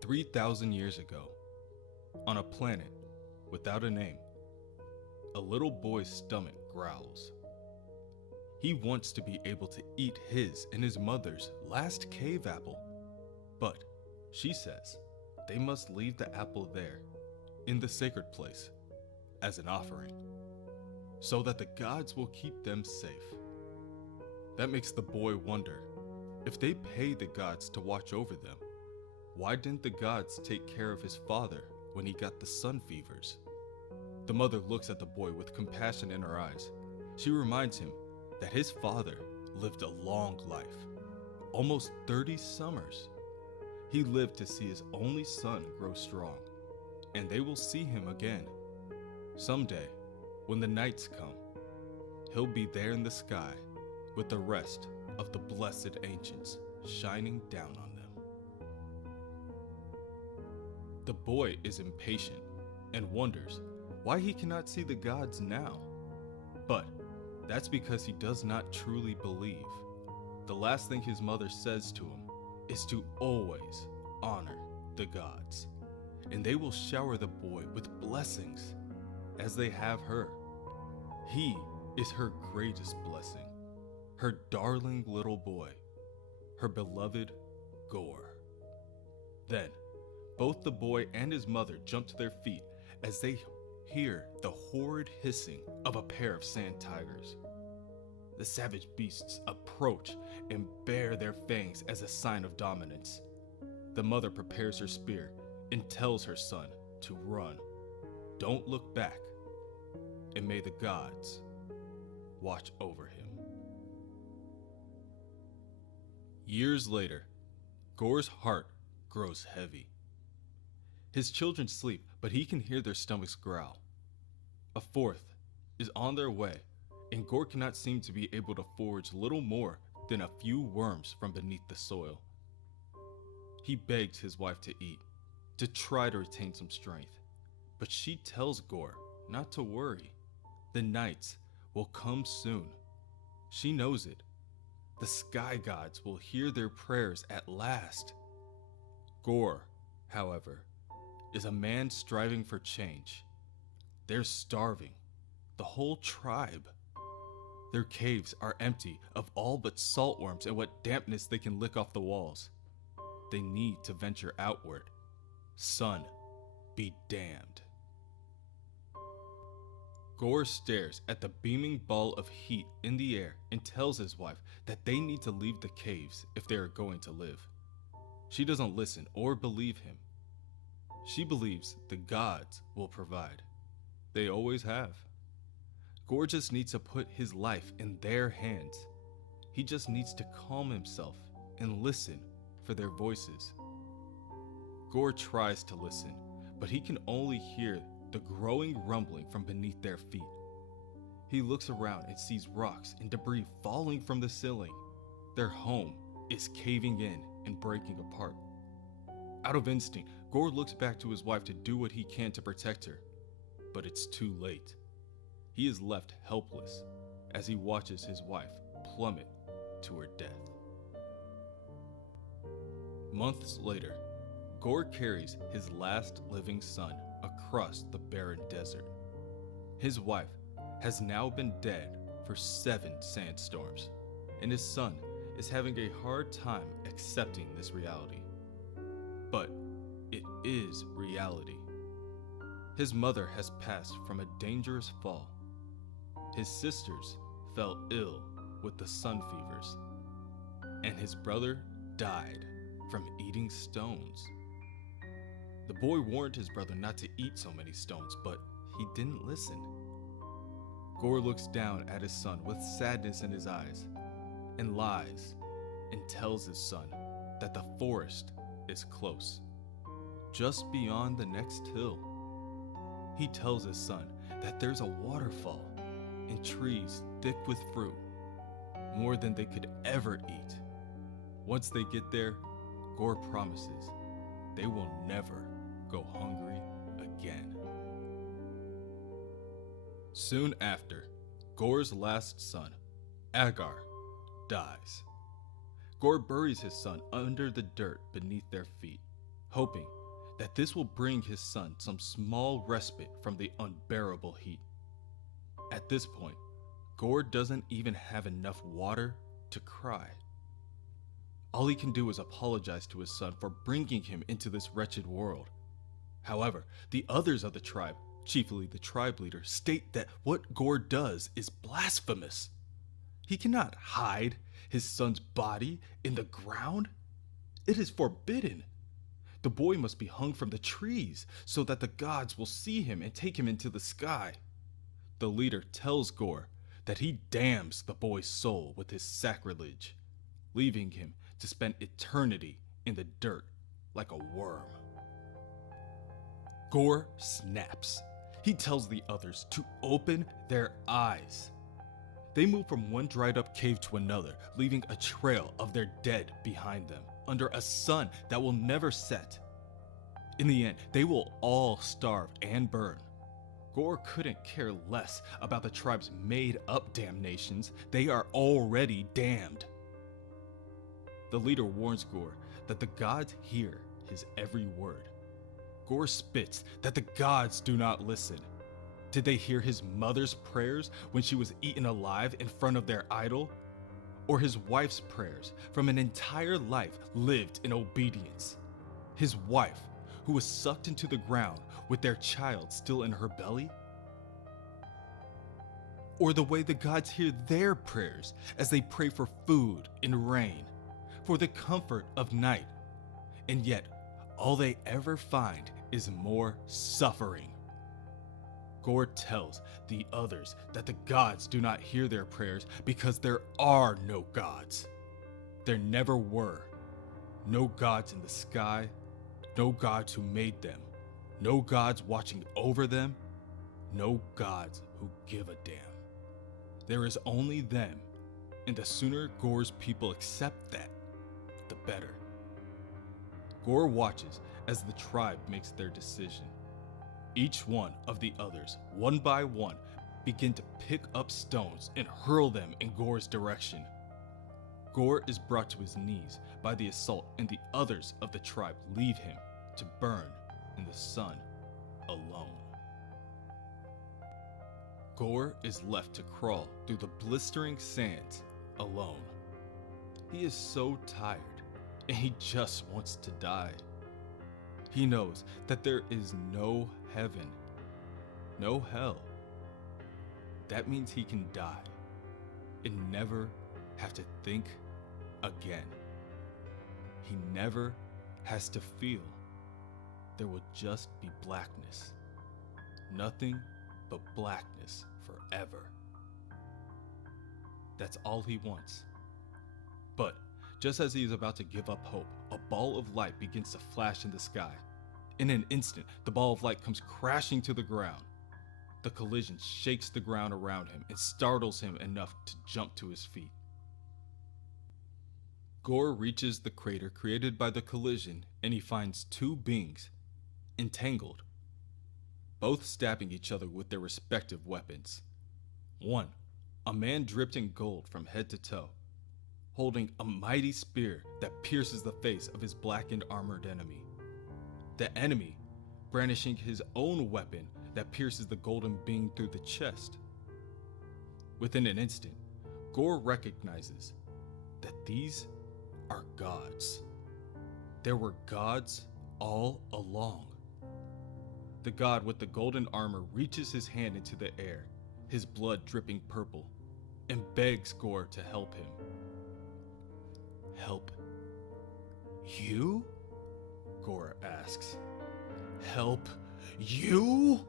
3,000 years ago, on a planet without a name, a little boy's stomach growls. He wants to be able to eat his and his mother's last cave apple, but she says they must leave the apple there, in the sacred place, as an offering, so that the gods will keep them safe. That makes the boy wonder, if they pay the gods to watch over them, why didn't the gods take care of his father when he got the sun fevers? The mother looks at the boy with compassion in her eyes. She reminds him that his father lived a long life, almost 30 summers. He lived to see his only son grow strong, and they will see him again. Someday, when the nights come, he'll be there in the sky with the rest of the blessed ancients shining down on them. The boy is impatient and wonders why he cannot see the gods now. But that's because he does not truly believe. The last thing his mother says to him is to always honor the gods, and they will shower the boy with blessings as they have her. He is her greatest blessing, her darling little boy, her beloved Gorr. Then, both the boy and his mother jump to their feet as they hear the horrid hissing of a pair of sand tigers. The savage beasts approach and bare their fangs as a sign of dominance. The mother prepares her spear and tells her son to run. Don't look back, and may the gods watch over him. Years later, Gorr's heart grows heavy. His children sleep, but he can hear their stomachs growl. A fourth is on their way, and Gorr cannot seem to be able to forage little more than a few worms from beneath the soil. He begs his wife to eat, to try to retain some strength, but she tells Gorr not to worry. The nights will come soon. She knows it. The sky gods will hear their prayers at last. Gorr, however, is a man striving for change. They're starving, the whole tribe. Their caves are empty of all but saltworms and what dampness they can lick off the walls. They need to venture outward. Sun be damned. Gorr stares at the beaming ball of heat in the air and tells his wife that they need to leave the caves if they are going to live. She doesn't listen or believe him. She believes the gods will provide. They always have. Gorr just needs to put his life in their hands. He just needs to calm himself and listen for their voices. Gorr tries to listen, but he can only hear the growing rumbling from beneath their feet. He looks around and sees rocks and debris falling from the ceiling. Their home is caving in and breaking apart. Out of instinct, Gorr looks back to his wife to do what he can to protect her, but it's too late. He is left helpless as he watches his wife plummet to her death. Months later, Gorr carries his last living son across the barren desert. His wife has now been dead for 7 sandstorms, and his son is having a hard time accepting this reality. But it is reality. His mother has passed from a dangerous fall. His sisters fell ill with the sun fevers, and his brother died from eating stones. The boy warned his brother not to eat so many stones, but he didn't listen. Gorr looks down at his son with sadness in his eyes, and lies and tells his son that the forest is close, just beyond the next hill. He tells his son that there's a waterfall and trees thick with fruit, more than they could ever eat. Once they get there, Gorr promises they will never go hungry again. Soon after, Gorr's last son, Agar, dies. Gorr buries his son under the dirt beneath their feet, hoping that this will bring his son some small respite from the unbearable heat. At this point, Gorr doesn't even have enough water to cry. All he can do is apologize to his son for bringing him into this wretched world. However, the others of the tribe, chiefly the tribe leader, state that what Gorr does is blasphemous. He cannot hide his son's body in the ground. It is forbidden. The boy must be hung from the trees so that the gods will see him and take him into the sky. The leader tells Gorr that he damns the boy's soul with his sacrilege, leaving him to spend eternity in the dirt like a worm. Gorr snaps. He tells the others to open their eyes. They move from one dried up cave to another, leaving a trail of their dead behind them, under a sun that will never set. In the end, they will all starve and burn. Gorr couldn't care less about the tribe's made-up damnations. They are already damned. The leader warns Gorr that the gods hear his every word. Gorr spits that the gods do not listen. Did they hear his mother's prayers when she was eaten alive in front of their idol? Or his wife's prayers from an entire life lived in obedience? His wife, who was sucked into the ground with their child still in her belly? Or the way the gods hear their prayers as they pray for food and rain, for the comfort of night, and yet all they ever find is more suffering. Gorr tells the others that the gods do not hear their prayers because there are no gods. There never were. No gods in the sky, no gods who made them, no gods watching over them, no gods who give a damn. There is only them, and the sooner Gorr's people accept that, the better. Gorr watches as the tribe makes their decision. Each one of the others, one by one, begin to pick up stones and hurl them in Gorr's direction. Gorr is brought to his knees by the assault, and the others of the tribe leave him to burn in the sun alone. Gorr is left to crawl through the blistering sands alone. He is so tired, and he just wants to die. He knows that there is no heaven, no hell. That means he can die and never have to think again. He never has to feel. There will just be blackness. Nothing but blackness forever. That's all he wants. But just as he is about to give up hope, a ball of light begins to flash in the sky. In an instant, the ball of light comes crashing to the ground. The collision shakes the ground around him and startles him enough to jump to his feet. Gorr reaches the crater created by the collision, and he finds two beings, entangled, both stabbing each other with their respective weapons. One, a man dripped in gold from head to toe, holding a mighty spear that pierces the face of his blackened armored enemy. The enemy brandishing his own weapon that pierces the golden being through the chest. Within an instant, Gorr recognizes that these are gods. There were gods all along. The god with the golden armor reaches his hand into the air, his blood dripping purple, and begs Gorr to help him. Help you? Gorr asks. Help you?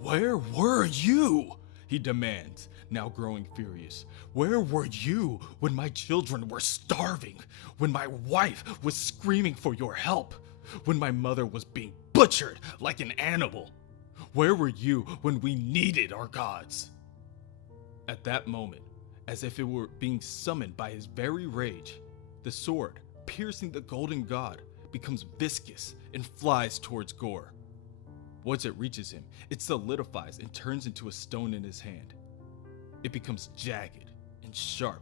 Where were you? He demands, now growing furious. Where were you when my children were starving? When my wife was screaming for your help? When my mother was being butchered like an animal? Where were you when we needed our gods? At that moment, as if it were being summoned by his very rage, the sword, piercing the golden god, becomes viscous and flies towards Gorr. Once it reaches him, it solidifies and turns into a stone in his hand. It becomes jagged and sharp.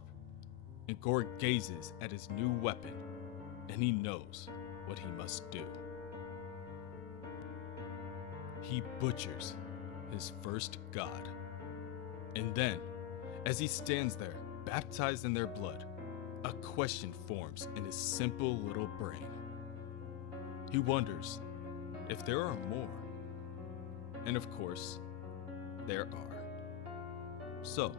and Gorr gazes at his new weapon, and he knows what he must do. He butchers his first god. And then, as he stands there, baptized in their blood, a question forms in his simple little brain. He wonders if there are more. And of course, there are. So,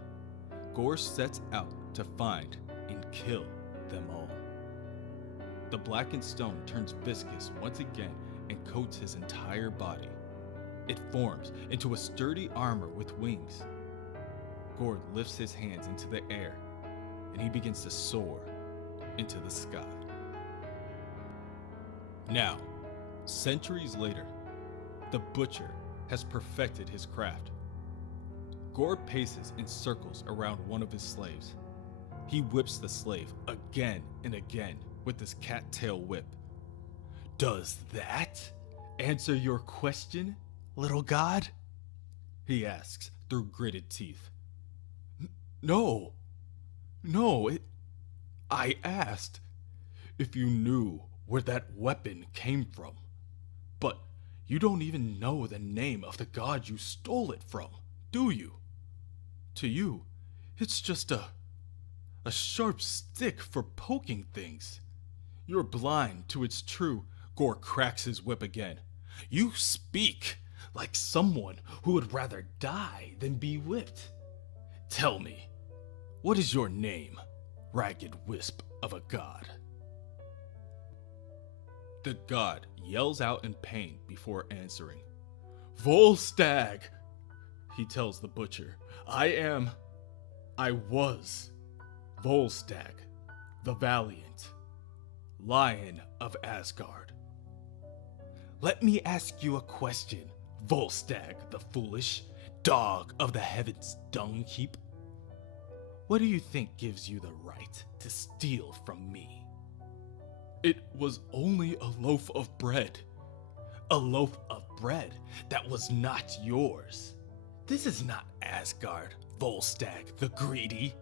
Gorr sets out to find and kill them all. The blackened stone turns viscous once again and coats his entire body. It forms into a sturdy armor with wings. Gorr lifts his hands into the air, and he begins to soar into the sky. Now, centuries later, the butcher has perfected his craft. Gorr paces in circles around one of his slaves. He whips the slave again and again with his cattail whip. "Does that answer your question, little god?" he asks through gritted teeth. No, I asked if you knew where that weapon came from. But you don't even know the name of the god you stole it from, do you? To you, it's just a sharp stick for poking things. You're blind to its true. Gorr cracks his whip again. You speak like someone who would rather die than be whipped. Tell me, what is your name, ragged wisp of a god? The god yells out in pain before answering. Volstagg, he tells the butcher. I was Volstagg, the valiant, Lion of Asgard. Let me ask you a question, Volstagg the foolish, dog of the heavens dung heap. What do you think gives you the right to steal from me? It was only a loaf of bread. A loaf of bread that was not yours. This is not Asgard, Volstagg the greedy.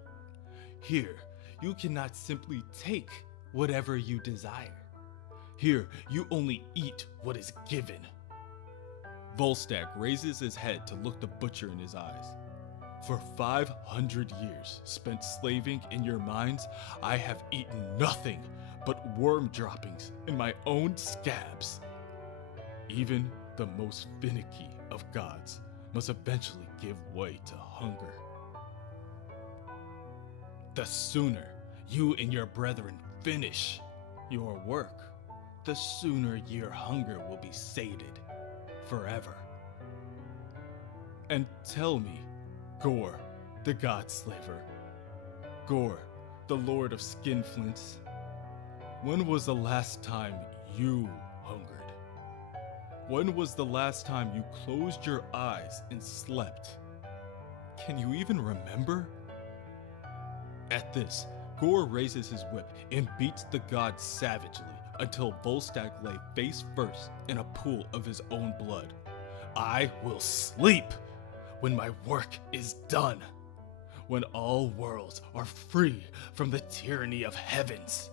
Here, you cannot simply take whatever you desire. Here, you only eat what is given. Volstagg raises his head to look the butcher in his eyes. For 500 years spent slaving in your mines, I have eaten nothing but worm droppings in my own scabs. Even the most finicky of gods must eventually give way to hunger. The sooner you and your brethren finish your work, the sooner your hunger will be sated forever. And tell me, Gorr, the god slaver, Gorr, the lord of skinflints, when was the last time you hungered? When was the last time you closed your eyes and slept? Can you even remember? At this, Gorr raises his whip and beats the god savagely until Volstagg lay face first in a pool of his own blood. I will sleep when my work is done, when all worlds are free from the tyranny of heavens.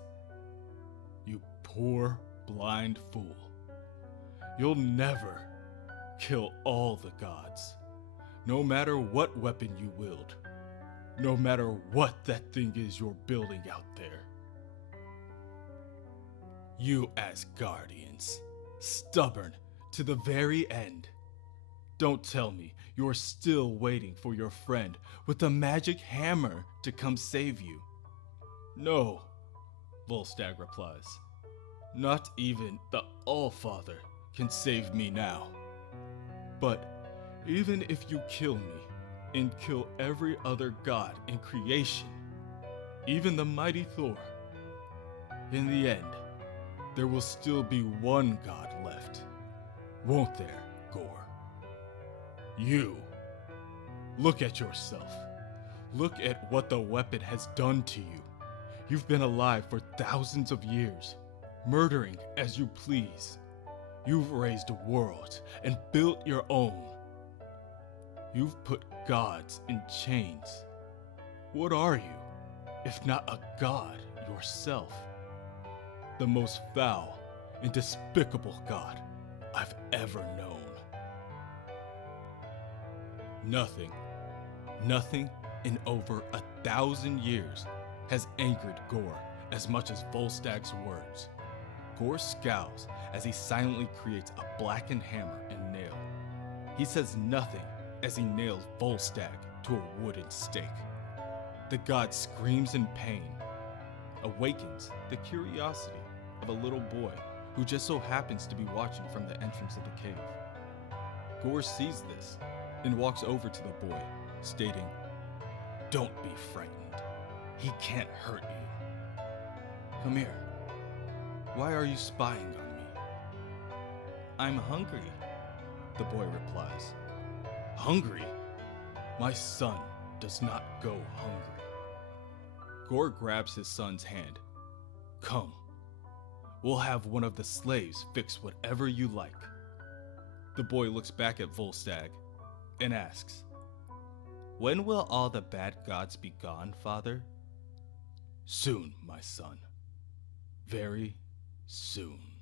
You poor, blind fool. You'll never kill all the gods, no matter what weapon you wield, no matter what that thing is you're building out there. You Asgardians, stubborn to the very end. Don't tell me you're still waiting for your friend with the magic hammer to come save you. No, Volstagg replies. Not even the Allfather can save me now. But even if you kill me and kill every other god in creation, even the mighty Thor, in the end, there will still be one god left, won't there, Gorr? You. Look at yourself. Look at what the weapon has done to you. You've been alive for thousands of years, murdering as you please. You've raised worlds and built your own. You've put gods in chains. What are you? if not a god yourself. The most foul and despicable god I've ever known. Nothing in over 1,000 years has angered Gorr as much as Volstag's words. Gorr scowls as he silently creates a blackened hammer and nail. He says nothing as he nails Volstagg to a wooden stake. The god screams in pain, awakens the curiosity of a little boy who just so happens to be watching from the entrance of the cave. Gorr sees this and walks over to the boy, stating, "Don't be frightened. He can't hurt you. Come here. Why are you spying on me?" "I'm hungry," the boy replies. "Hungry? My son does not go hungry." Gorr grabs his son's hand. "Come. We'll have one of the slaves fix whatever you like." The boy looks back at Volstagg and asks, "When will all the bad gods be gone, father?" "Soon, my son. Very soon."